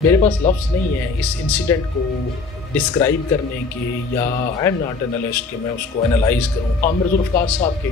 میرے پاس لفظ نہیں ہے اس انسیڈنٹ کو ڈسکرائب کرنے کے یا آئی ایم ناٹ انالسٹ کہ میں اس کو انالائز کروں. عامر ذوالفقار صاحب کے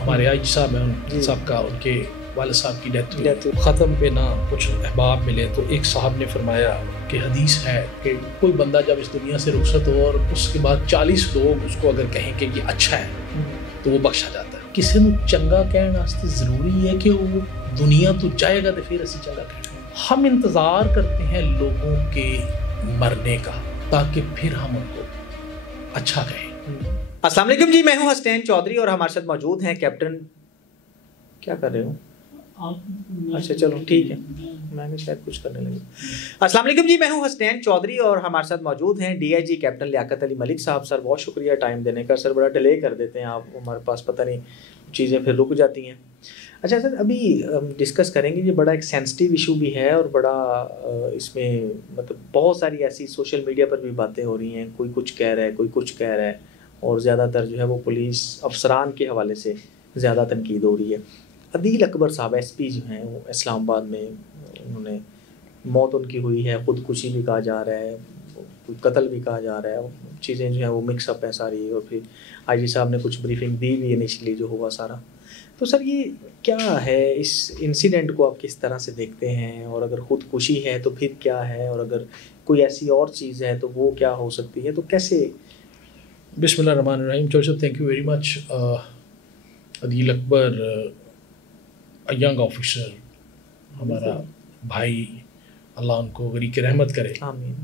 ہمارے آئی جی صاحب ہیں ان سب کا ان کے والد صاحب کی ڈیتھ ہوئی. ختم پہ نہ کچھ احباب ملے تو ایک صاحب نے فرمایا کہ حدیث ہے کہ کوئی بندہ جب اس دنیا سے رخصت ہو اور اس کے بعد 40 لوگ اس کو اگر کہیں کہ یہ اچھا ہے تو وہ بخشا جاتا ہے. کسی نو چنگا کہنا واسطے ضروری ہے کہ وہ دنیا تو جائے گا تو پھر اسی چنگا کہنا. ہم انتظار کرتے ہیں لوگوں کے مرنے کا تاکہ پھر ہم ان کو اچھا کہیں. السلام علیکم جی، میں ہوں حسنین چودھری اور ہمارے ساتھ موجود ہیں کیپٹن. کیا کر رہے ہو؟ اچھا چلو ٹھیک ہے، میں نے شاید کچھ کرنے لگی. السلام علیکم جی، میں ہوں حسنین چودھری اور ہمارے ساتھ موجود ہیں D I G captain Liaquat Ali ملک صاحب. سر بہت شکریہ ٹائم دینے کا. سر بڑا ڈیلے کر دیتے ہیں آپ، ہمارے پاس پتہ نہیں چیزیں پھر رک جاتی ہیں. اچھا سر، ابھی ڈسکس کریں گے. یہ بڑا ایک سینسٹیو ایشو بھی ہے اور بڑا اس میں مطلب بہت ساری ایسی سوشل میڈیا پر بھی باتیں ہو رہی ہیں. کوئی کچھ کہہ رہا ہے، کوئی کچھ کہہ رہا ہے اور زیادہ تر جو ہے وہ پولیس افسران کے حوالے سے زیادہ تنقید ہو رہی ہے. عدیل اکبر صاحب ایس پی جو ہیں وہ اسلام آباد میں انہوں نے موت ان کی ہوئی ہے. خودکشی بھی کہا جا رہا ہے، کوئی قتل بھی کہا جا رہا ہے. چیزیں جو ہیں وہ مکس اپ ہیں ساری. اور پھر آئی جی صاحب نے کچھ بریفنگ دی بھی انیشلی جو ہوا سارا. تو سر یہ کیا ہے، اس انسیڈنٹ کو آپ کس طرح سے دیکھتے ہیں؟ اور اگر خودکشی ہے تو پھر کیا ہے؟ اور اگر کوئی ایسی اور چیز ہے تو وہ کیا ہو سکتی ہے؟ تو کیسے؟ بسم اللہ الرحمن الرحیم. Joseph thank you very much. Adeel Akbar young officer, ہمارا بھائی، اللہ ان کو غریق رحمت کرے آمین،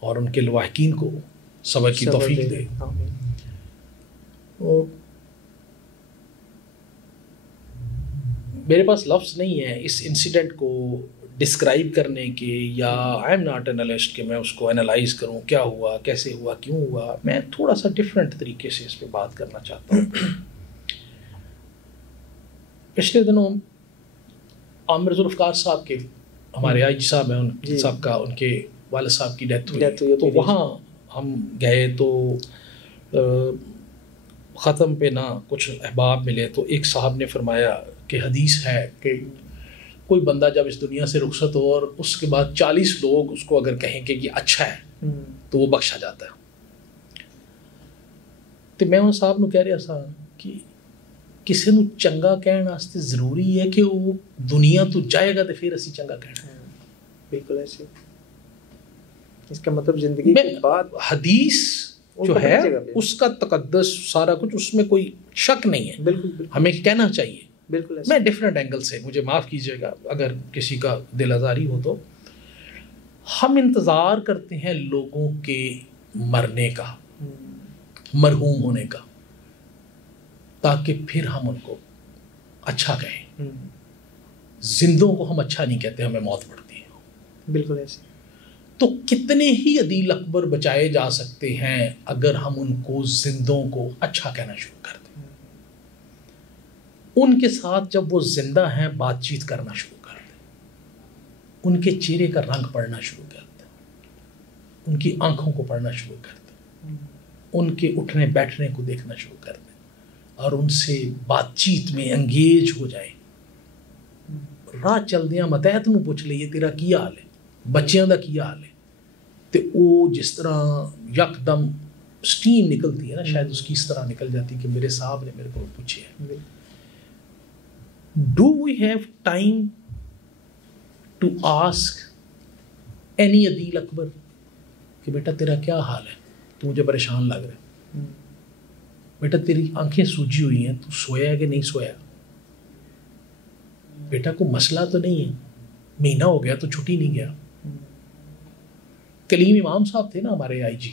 اور ان کے لواحقین کو صبر کی توفیق دے. میرے پاس لفظ نہیں ہے اس انسیڈنٹ کو ڈسکرائب کرنے کے یا آئی ایم ناٹ انالسٹ کہ میں اس کو انالائز کروں کیا ہوا، کیسے ہوا، کیوں ہوا. میں تھوڑا سا ڈفرینٹ طریقے سے اس پہ بات کرنا چاہتا ہوں. پچھلے دنوں عامر ذوالفقار صاحب کے ہمارے آئی جی صاحب ہیں ان سب کا ان کے والد صاحب کی ڈیتھ ہوئی. تو وہاں ہم گئے تو ختم پہ نہ کچھ احباب ملے تو ایک صاحب نے فرمایا کہ حدیث ہے کہ کوئی بندہ جب اس دنیا سے رخصت ہو اور اس کے بعد 40 لوگ اس کو اگر کہیں کہ یہ اچھا ہے تو وہ بخشا جاتا ہے. تو میں وہ صاحب نو کہہ رہا تھا کہ کسی نو چنگا کہنے واسطے ضروری ہے کہ وہ دنیا تو جائے گا تو پھر اسی چنگا کہنا. بالکل ایسے. اس کا مطلب زندگی کے بعد حدیث جو ہے اس کا تقدس سارا کچھ، اس میں کوئی شک نہیں ہے. بالکل ہمیں کہنا چاہیے. بالکل میں ڈفرینٹ اینگل سے، مجھے معاف کیجیے گا اگر کسی کا دل آزاری ہو تو. ہم انتظار کرتے ہیں لوگوں کے مرنے کا، مرحوم ہونے کا، تاکہ پھر ہم ان کو اچھا کہیں. زندوں کو ہم اچھا نہیں کہتے، ہمیں موت پڑتی ہے. بالکل ایسے. تو کتنے ہی عدیل اکبر بچائے جا سکتے ہیں اگر ہم ان کو زندوں کو اچھا کہنا شروع کر دیں. ان کے ساتھ جب وہ زندہ ہیں بات چیت کرنا شروع کر دیں، ان کے چہرے کا رنگ پڑھنا شروع کر دیں، ان کی آنکھوں کو پڑھنا شروع کر دیں، ان کے اٹھنے بیٹھنے کو دیکھنا شروع کر دیں اور ان سے بات چیت میں انگیج ہو جائیں. راہ چلدیاں متحت نو پوچھ لئیے تیرا کی حال ہے، بچیاں دا کی حال ہے. تو وہ جس طرح یک دم سٹیم نکلتی ہے نا، شاید اس کی اس طرح نکل جاتی کہ میرے صاحب نے میرے کو پوچھے ہے. Do we have time to ask any عدیل اکبر کہ بیٹا تیرا کیا حال ہے، تو مجھے پریشان لگ رہا ہے، بیٹا تیری آنکھیں سوجی ہوئی ہیں، تو سویا ہے کہ نہیں سویا، بیٹا کو مسئلہ تو نہیں ہے، مہینہ ہو گیا تو چھٹی نہیں گیا. کلیم امام صاحب تھے نا ہمارے آئی جی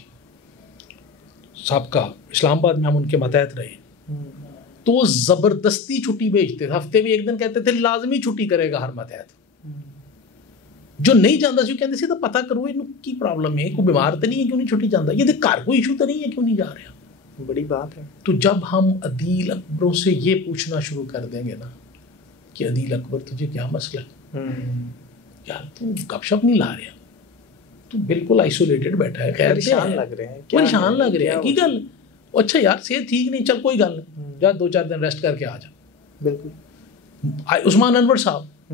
صاحب کا، اسلام آباد میں ہم ان کے ماتحت رہے. تو وہ زبردستی چھٹی بھیجتے تھے، ہفتے میں ایک دن کہتے تھے لازمی چھٹی کرے گا ہر ماتحت. جو نہیں جانتا سی کہتے تو پتہ کرو یہ کی پرابلم ہے، کوئی بیمار تو نہیں ہے کیوں نہیں چھٹی جانتا، یہ دیکھ گھر کوئی ایشو تو نہیں ہے کیوں نہیں جا رہا. بڑی بات ہے. تو جب ہم عدیل اکبروں سے یہ پوچھنا شروع کر دیں گے نا کہ عدیل اکبر تجھے کیا مسئلہ ہے، یار تو گپ شپ نہیں لا رہا، تو بالکل آئسولیٹڈ بیٹھا ہے، خیر پریشان لگ رہے ہیں، پریشان لگ رہے ہیں، کی گل اچھا یار صحت ٹھیک نہیں، چل کوئی گل نہیں، جا 2-4 دن ریسٹ کر کے آ جا. بالکل. عثمان انور صاحب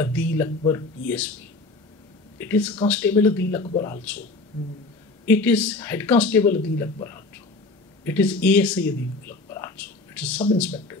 Adil Akbar PSP. It is Constable Adil Akbar also. It is Head Constable Adil Akbar also. It is ASI Adil Akbar also. It is Sub Inspector.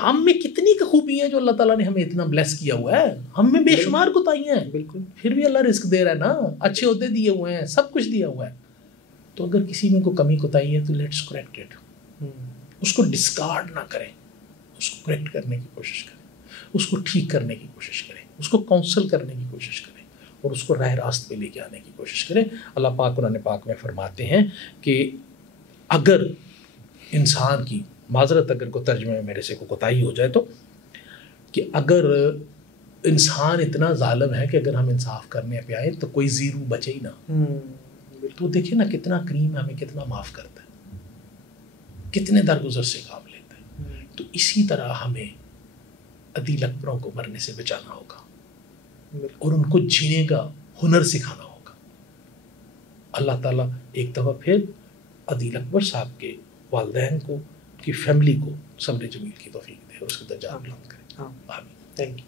ہم میں کتنی خوبی ہے جو اللہ تعالیٰ نے ہمیں اتنا بلیس کیا ہوا ہے, ہم میں بے شمار کوتاہیاں ہیں, بالکل, پھر بھی اللہ رزق دے رہا ہے نا, اچھے عہدے دیے ہوئے ہیں, سب کچھ دیا ہوا ہے. تو اگر کسی میں کوئی کمی کوتاہی ہے تو لیٹس کریکٹ اٹ. اس کو ڈسکارڈ نہ کریں, اس کو کریکٹ کرنے کی کوشش کریں, اس کو ٹھیک کرنے کی کوشش کریں, اس کو کاؤنسل کرنے کی کوشش کریں, اور اس کو راہ راست پہ لے کے آنے کی کوشش کریں. اللہ پاک قرآن پاک میں فرماتے ہیں کہ اگر انسان کی معذرت, اگر کوئی ترجمے میں میرے سے کوئی کوتاہی ہو جائے, تو کہ اگر انسان اتنا ظالم ہے کہ اگر ہم انصاف کرنے پہ آئیں تو کوئی زیرو بچے ہی نہ. تو دیکھیں نا کتنا کریم ہے, ہمیں کتنا معاف کرتا ہے, کتنے درگزر سے کام لیتا ہے. تو اسی طرح ہمیں عدیل اکبروں کو مرنے سے بچانا ہوگا اور ان کو جینے کا ہنر سکھانا ہوگا. اللہ تعالیٰ ایک دفعہ پھر عدیل اکبر صاحب کے والدین کو, کی فیملی کو صبر جمیل کی توفیق دے اور اس کے درجات بلند کرے. آمین. Thank you.